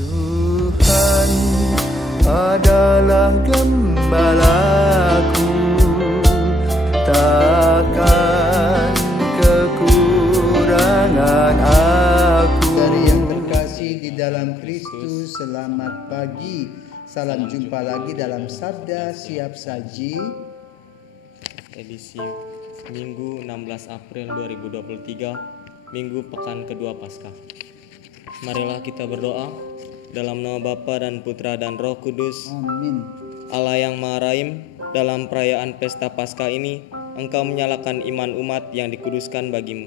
Tuhan adalah gembalaku, takkan kekurangan aku. Dari yang terkasih di dalam Kristus, selamat pagi. Salam jumpa lagi dalam Sabda Siap Saji, edisi Minggu 16 April 2023, Minggu pekan kedua Paskah. Marilah kita berdoa dalam nama Bapa dan Putra dan Roh Kudus. amin. Allah yang Maha Rahim, dalam perayaan pesta Paskah ini Engkau menyalakan iman umat yang dikuduskan bagimu.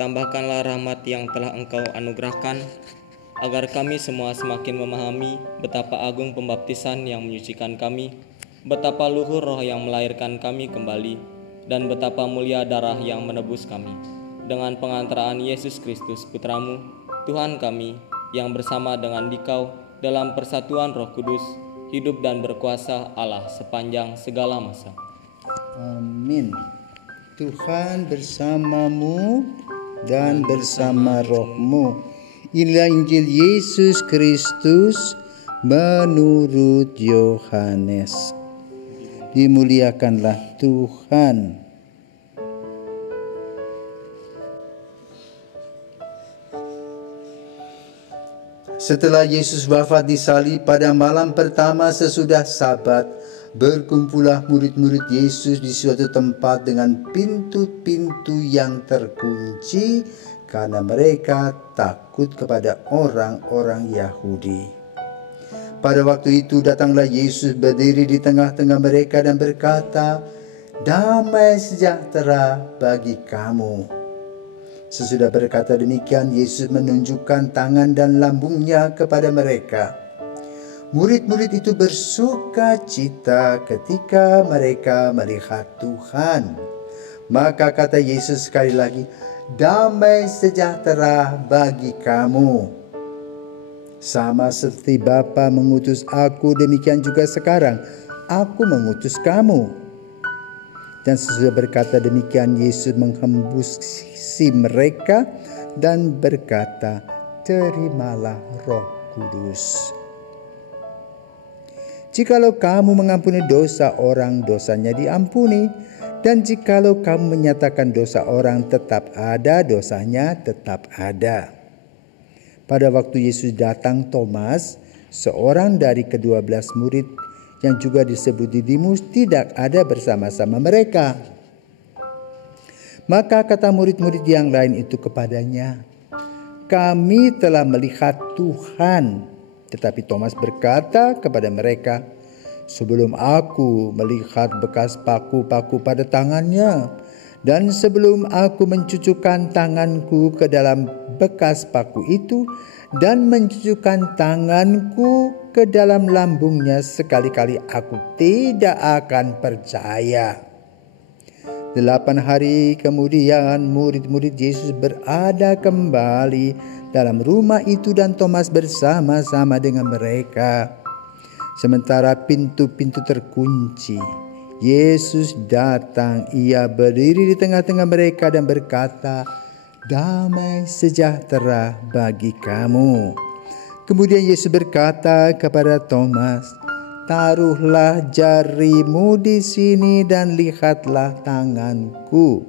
Tambahkanlah rahmat yang telah Engkau anugerahkan, agar kami semua semakin memahami betapa agung pembaptisan yang menyucikan kami, betapa luhur roh yang melahirkan kami kembali, dan betapa mulia darah yang menebus kami. Dengan pengantaraan Yesus Kristus Putramu, Tuhan kami, yang bersama dengan Dikau dalam persatuan Roh Kudus, hidup dan berkuasa Allah sepanjang segala masa. Amin. Tuhan bersamamu dan bersama rohmu. Inilah Injil Yesus Kristus menurut Yohanes. Dimuliakanlah Tuhan. Setelah Yesus wafat disalib pada malam pertama sesudah Sabat, berkumpullah murid-murid Yesus di suatu tempat dengan pintu-pintu yang terkunci karena mereka takut kepada orang-orang Yahudi. Pada waktu itu datanglah Yesus berdiri di tengah-tengah mereka dan berkata, "Damai sejahtera bagi kamu." Sesudah berkata demikian, Yesus menunjukkan tangan dan lambungnya kepada mereka. Murid-murid itu bersuka cita ketika mereka melihat Tuhan. Maka kata Yesus sekali lagi, "Damai sejahtera bagi kamu. Sama seperti Bapa mengutus aku, demikian juga sekarang aku mengutus kamu." Dan sesudah berkata demikian, Yesus menghembusi mereka dan berkata, "Terimalah Roh Kudus. Jikalau kamu mengampuni dosa orang, dosanya diampuni. Dan jikalau kamu menyatakan dosa orang, tetap ada, dosanya tetap ada." Pada waktu Yesus datang, Thomas, seorang dari ke-12 murid yang juga disebut Didimus, tidak ada bersama-sama mereka. Maka kata murid-murid yang lain itu kepadanya, "Kami telah melihat Tuhan." Tetapi Thomas berkata kepada mereka, "Sebelum aku melihat bekas paku-paku pada tangannya, dan sebelum aku mencucukkan tanganku ke dalam bekas paku itu, dan mencucukkan tanganku ke dalam lambungnya, sekali-kali aku tidak akan percaya." 8 hari kemudian murid-murid Yesus berada kembali dalam rumah itu dan Thomas bersama-sama dengan mereka. Sementara pintu-pintu terkunci, Yesus datang. Ia berdiri di tengah-tengah mereka dan berkata, "Damai sejahtera bagi kamu." Kemudian Yesus berkata kepada Thomas, "Taruhlah jarimu di sini dan lihatlah tanganku.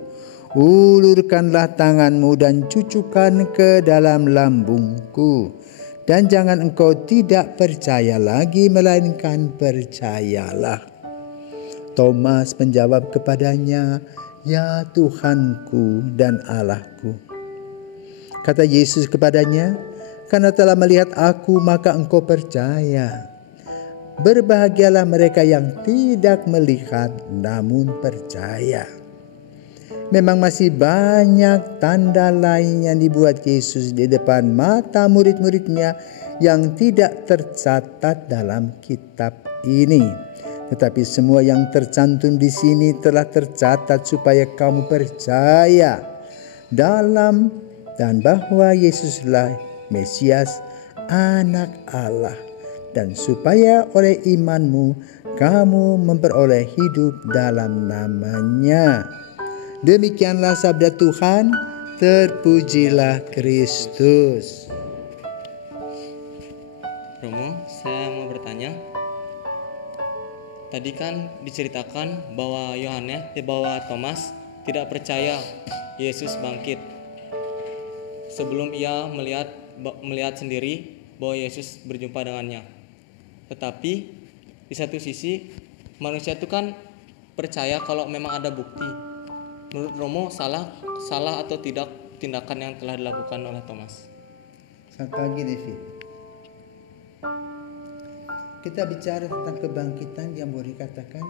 Ulurkanlah tanganmu dan cucukkan ke dalam lambungku. Dan jangan engkau tidak percaya lagi, melainkan percayalah." Thomas menjawab kepadanya, "Ya Tuhanku dan Allahku." Kata Yesus kepadanya, "Karena telah melihat aku, maka engkau percaya. Berbahagialah mereka yang tidak melihat namun percaya." Memang masih banyak tanda lain yang dibuat Yesus di depan mata murid-muridnya yang tidak tercatat dalam kitab ini. Tetapi semua yang tercantum di sini telah tercatat supaya kamu percaya dalam dan bahwa Yesuslah Mesias, Anak Allah, dan supaya oleh imanmu kamu memperoleh hidup dalam namanya. Demikianlah sabda Tuhan. Terpujilah Kristus. Romo, saya mau bertanya. Tadi kan diceritakan bahwa Thomas tidak percaya Yesus bangkit sebelum ia melihat sendiri bahwa Yesus berjumpa dengannya. Tetapi di satu sisi manusia itu kan percaya kalau memang ada bukti. Menurut Romo salah atau tidak tindakan yang telah dilakukan oleh Thomas? Selamat pagi David. Kita bicara tentang kebangkitan yang boleh dikatakan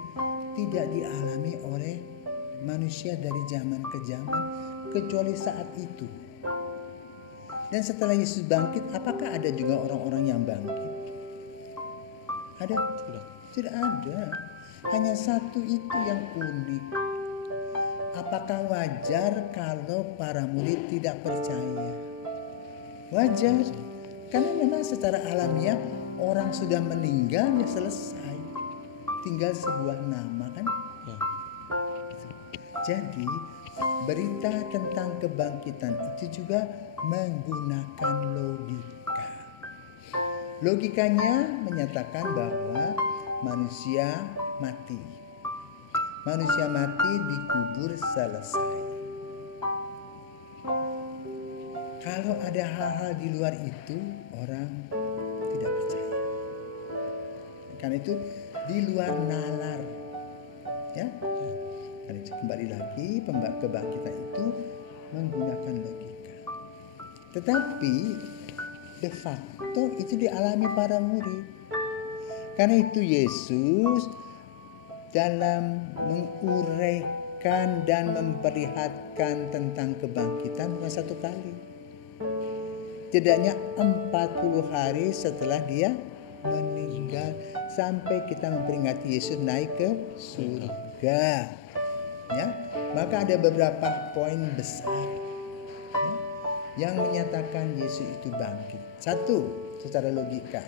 tidak dialami oleh manusia dari zaman ke zaman kecuali saat itu. Dan setelah Yesus bangkit, apakah ada juga orang-orang yang bangkit? Ada? Tidak ada. Hanya satu itu yang unik. Apakah wajar kalau para murid tidak percaya? Wajar. Karena memang secara alamiah orang sudah meninggal ya selesai. Tinggal sebuah nama kan? Ya. Jadi berita tentang kebangkitan itu juga menggunakan logika. Logikanya menyatakan bahwa manusia mati. Manusia mati dikubur selesai. Kalau ada hal-hal di luar itu, orang tidak percaya. Karena itu di luar nalar. Ya. Karena itu kembali lagi kebangkitan itu menggunakan logika. Tetapi de facto itu dialami para murid. Karena itu Yesus dalam menguraikan dan memperlihatkan tentang kebangkitan bukan satu kali. Jedanya 40 hari setelah dia meninggal sampai kita memperingati Yesus naik ke surga. Ya, maka ada beberapa poin besar yang menyatakan Yesus itu bangkit. Satu, secara logika,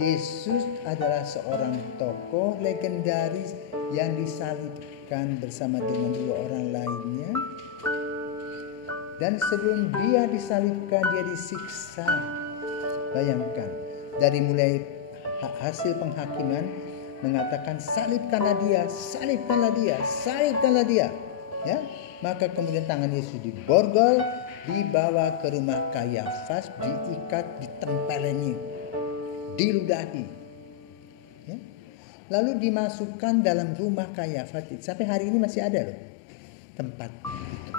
Yesus adalah seorang tokoh legendaris yang disalibkan bersama dengan dua orang lainnya. Dan sebelum dia disalibkan, dia disiksa. Bayangkan, dari mulai hasil penghakiman mengatakan salibkanlah dia, salibkanlah dia, salibkanlah dia. Ya, maka kemudian tangan Yesus diborgol, dibawa ke rumah Kayafas, diikat, ditempeleni, diludahi. Ya. Lalu dimasukkan dalam rumah Kayafas. Sampai hari ini masih ada loh tempat itu.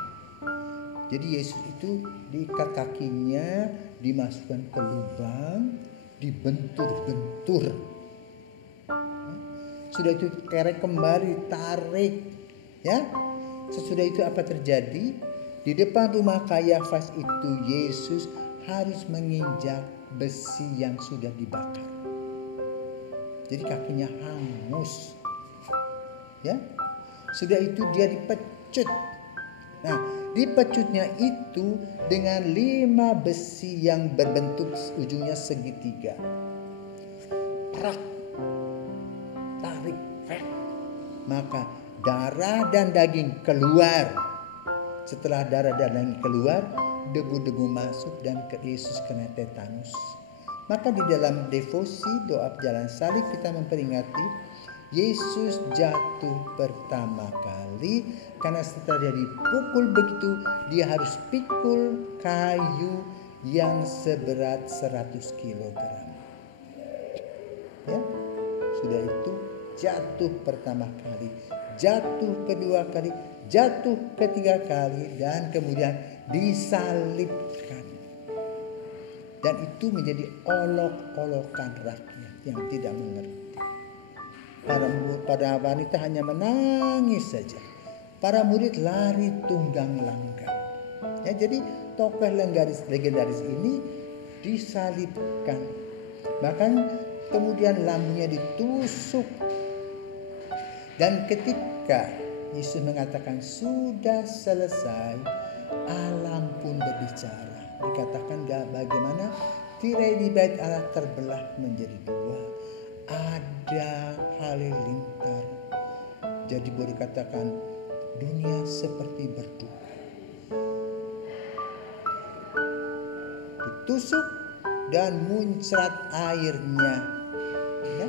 Jadi Yesus itu diikat kakinya, dimasukkan ke lubang, dibentur-bentur. Ya. Sudah itu kerek kembali, tarik. Ya. Sesudah itu apa terjadi? Di depan rumah Kayafas itu Yesus harus menginjak besi yang sudah dibakar. Jadi kakinya hangus. Ya. Sudah itu dia dipecut. Nah, dipecutnya itu dengan 5 besi yang berbentuk ujungnya segitiga. Prak. Tarik. Prak. Maka darah dan daging keluar. Setelah darah dan daging keluar, debu-debu masuk dan Yesus kena tetanus. Maka di dalam devosi doa jalan salib kita memperingati Yesus jatuh pertama kali karena setelah dia dipukul begitu, dia harus pikul kayu yang seberat 100 kg. Ya, sudah itu jatuh pertama kali, jatuh kedua kali, jatuh ketiga kali, dan kemudian disalibkan. Dan itu menjadi olok-olokan rakyat yang tidak mengerti. Para wanita hanya menangis saja. Para murid lari tunggang langgang. Ya, jadi tokoh legendaris ini disalibkan. Bahkan kemudian lambungnya ditusuk. Dan ketika Yesus mengatakan sudah selesai, alam pun berbicara. Dikatakan bagaimana tirai di bait Allah terbelah menjadi dua. Ada halilintar. Jadi boleh dikatakan dunia seperti berduka. Ditusuk, dan muncrat airnya. Ya.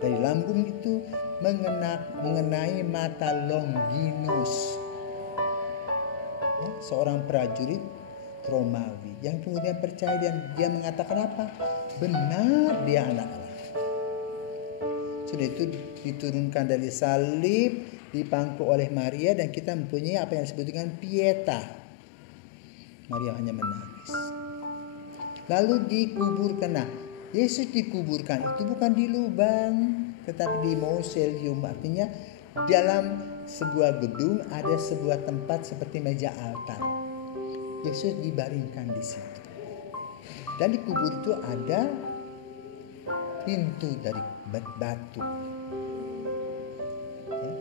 Dari lambung itu mengenai mata Longinus, ya, seorang prajurit Romawi yang kemudian percaya dan dia mengatakan apa? Benar dia anak Allah. Sudah itu diturunkan dari salib, dipangku oleh Maria, dan kita mempunyai apa yang disebut dengan pieta. Maria hanya menangis. Lalu dikuburkan. Nah, Yesus dikuburkan itu bukan di lubang, tetapi di mausoleum. Artinya dalam sebuah gedung ada sebuah tempat seperti meja altar. Yesus dibaringkan di situ. Dan di kubur itu ada pintu dari batu. Ya.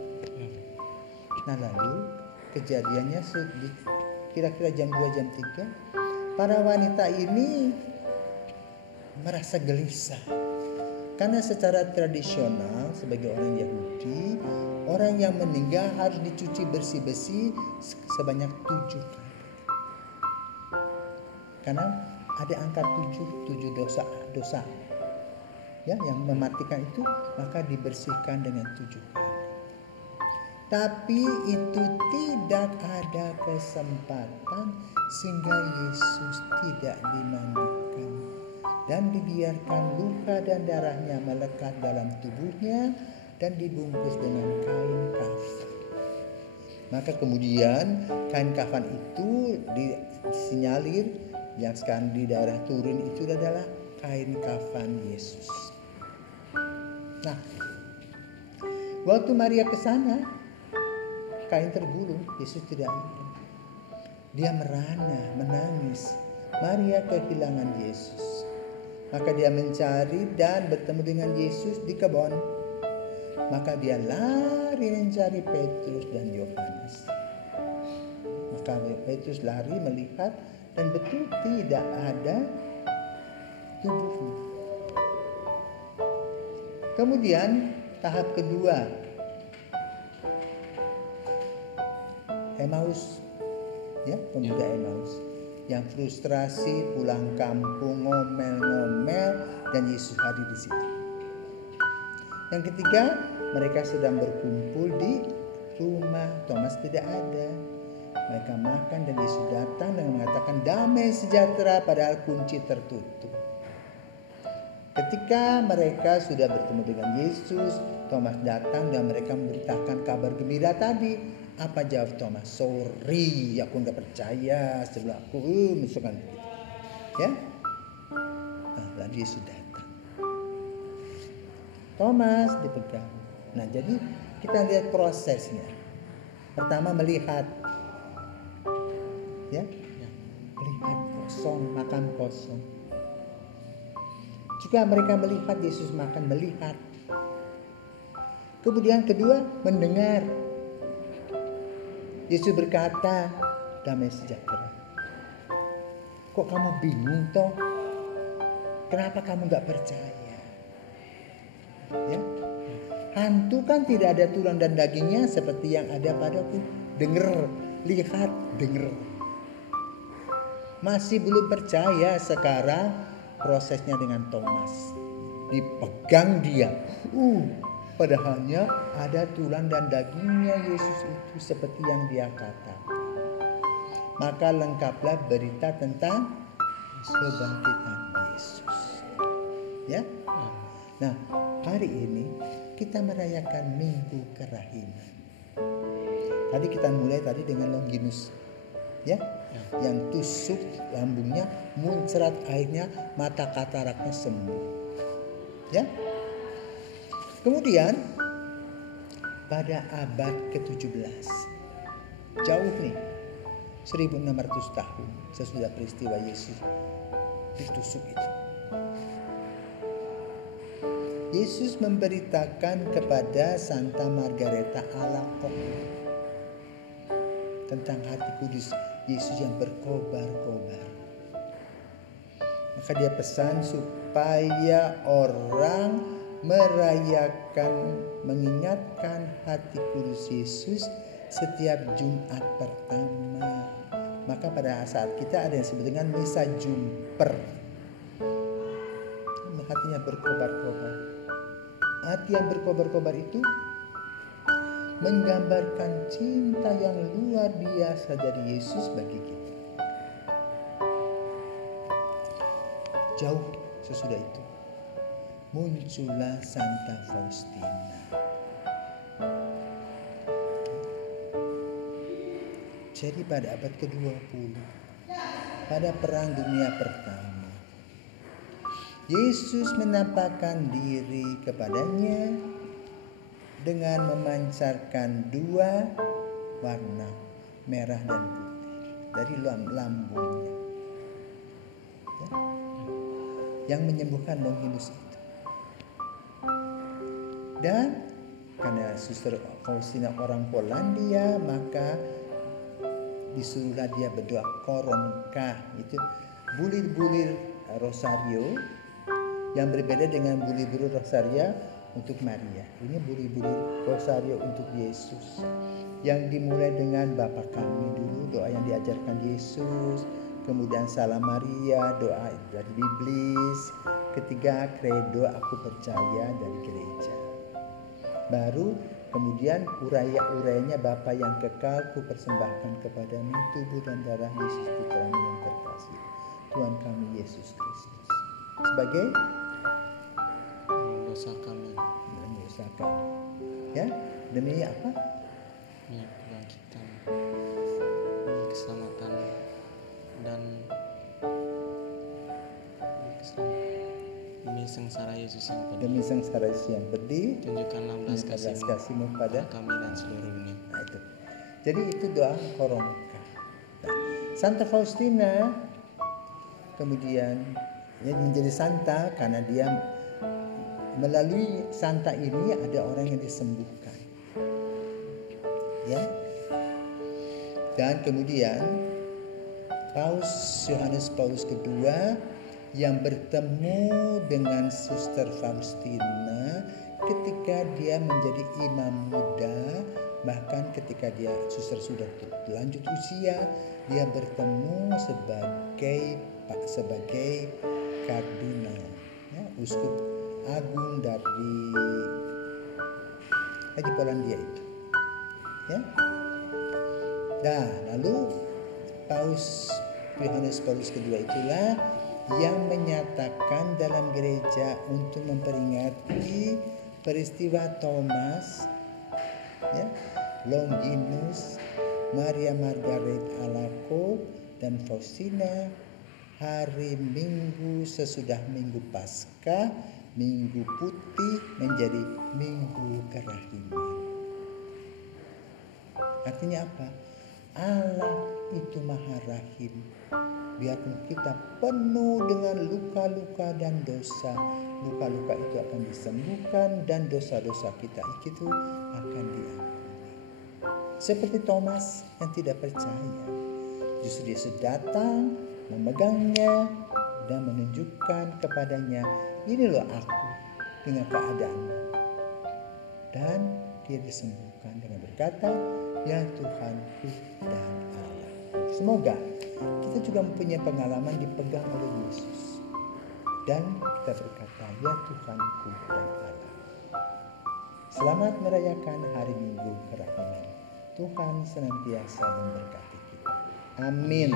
Nah, lalu kejadiannya kira-kira jam 2 jam 3, para wanita ini merasa gelisah. Karena secara tradisional sebagai orang Yahudi, orang yang meninggal harus dicuci bersih-bersih sebanyak 7 kali. Karena ada angka 7 dosa. Ya, yang mematikan itu maka dibersihkan dengan 7 kali. Tapi itu tidak ada kesempatan sehingga Yesus tidak dimandikan dan dibiarkan luka dan darahnya melekat dalam tubuhnya dan dibungkus dengan kain kafan. Maka kemudian kain kafan itu disinyalir yang sekarang di daerah Turin itu adalah kain kafan Yesus. Nah, waktu Maria ke sana, kain tergulung, Yesus tidak ada. Dia merana, menangis. Maria kehilangan Yesus. Maka dia mencari dan bertemu dengan Yesus di kebun. Maka dia lari mencari Petrus dan Yohanes. Maka Petrus lari melihat dan betul tidak ada tubuhnya. Kemudian tahap kedua, Emmaus, ya, pemuda Emmaus yang frustrasi pulang kampung ngomel-ngomel dan Yesus hadir di situ. Yang ketiga, mereka sedang berkumpul di rumah, Thomas tidak ada. Mereka makan dan Yesus datang dan mengatakan damai sejahtera padahal kunci tertutup. Ketika mereka sudah bertemu dengan Yesus, Thomas datang dan mereka memberitakan kabar gembira tadi. Apa jawab Thomas? Sorry, aku nggak percaya sebelum aku misalkan begitu. Ya, nah, lalu Yesus datang. Thomas dipegang. Nah, jadi kita lihat prosesnya. Pertama melihat, ya, melihat kosong, makan kosong. Juga mereka melihat Yesus makan, melihat. Kemudian kedua, mendengar. Yesus berkata, damai sejahtera. Kok kamu bingung toh? Kenapa kamu gak percaya? Ya? Hantu kan tidak ada tulang dan dagingnya seperti yang ada padaku. Dengar, lihat, dengar. Masih belum percaya. Sekarang prosesnya dengan Thomas. Dipegang dia. Padahalnya ada tulang dan dagingnya Yesus itu seperti yang dia katakan. Maka lengkaplah berita tentang kebangkitan Yesus. Ya. Nah, hari ini kita merayakan Minggu Kerahiman. Tadi kita mulai dengan Longinus, ya, yang tusuk lambungnya, muncrat airnya, mata kataraknya sembuh. Ya. Kemudian pada abad ke-17, jauh nih, 1600 tahun sesudah peristiwa Yesus ditusuk itu, Yesus memberitakan kepada Santa Margareta Alacoque tentang hati kudus Yesus yang berkobar-kobar. Maka dia pesan supaya orang merayakan, mengingatkan hati kudus Yesus setiap Jumat pertama. Maka pada saat kita ada yang disebut dengan Misa Jumper. hatinya berkobar-kobar. Hati yang berkobar-kobar itu menggambarkan cinta yang luar biasa dari Yesus bagi kita. Jauh sesudah itu muncullah Santa Faustina. Jadi pada abad ke-20, pada Perang Dunia Pertama, Yesus menampakkan diri kepadanya dengan memancarkan dua warna, merah dan putih, dari lambungnya, ya, yang menyembuhkan Longinus itu. Dan karena Suster Faustina orang Polandia, maka disuruhlah dia berdoa koronka, itu bulir-bulir rosario yang berbeda dengan bulir-bulir rosario untuk Maria. Ini bulir-bulir rosario untuk Yesus yang dimulai dengan Bapa kami dulu, doa yang diajarkan Yesus, kemudian Salam Maria, doa dari Biblis, ketiga credo aku percaya dari gereja. Baru kemudian uraya-urayanya Bapa yang kekal ku persembahkan kepadamu tubuh dan darah Yesus Putramu yang terkasih, Tuhan kami Yesus Kristus, sebagai dosa kami, ya, demi apa? Demi kebangkitan, demi keselamatan dan demi sengsara Yesus yang pedih. Demi sengsara Yesus yang pedih, tunjukkanlah belas kasih-Mu pada kami dan seluruh dunia. Nah, itu. Jadi itu doa koronka. Nah, Santa Faustina kemudian menjadi santa karena dia melalui santa ini ada orang yang disembuhkan, ya. Dan kemudian Paus Yohanes Paulus II yang bertemu dengan Suster Faustina ketika dia menjadi imam muda, bahkan ketika dia suster sudah lanjut usia, dia bertemu sebagai kardinal, ya, uskup agung dari Polandia itu, ya. Nah, lalu Paus Yohanes Paulus II itulah yang menyatakan dalam gereja untuk memperingati peristiwa Thomas, ya, Longinus, Maria Margaret Alacoque dan Faustina hari Minggu sesudah Minggu Paskah, Minggu Putih menjadi Minggu Kerahiman. Artinya apa? Allah itu Maha Rahim. Biarpun kita penuh dengan luka-luka dan dosa, luka-luka itu akan disembuhkan dan dosa-dosa kita itu akan diampuni. Seperti Thomas yang tidak percaya, justru Yesus datang, memegangnya dan menunjukkan kepadanya, ini loh aku dengan keadaanmu. Dan dia disembuhkan dengan berkata, ya Tuhanku dan Allah. Semoga kita juga mempunyai pengalaman dipegang oleh Yesus dan kita berkata, ya Tuhanku dan Allah. Selamat merayakan hari Minggu Kerahiman. Tuhan senantiasa memberkati kita. Amin.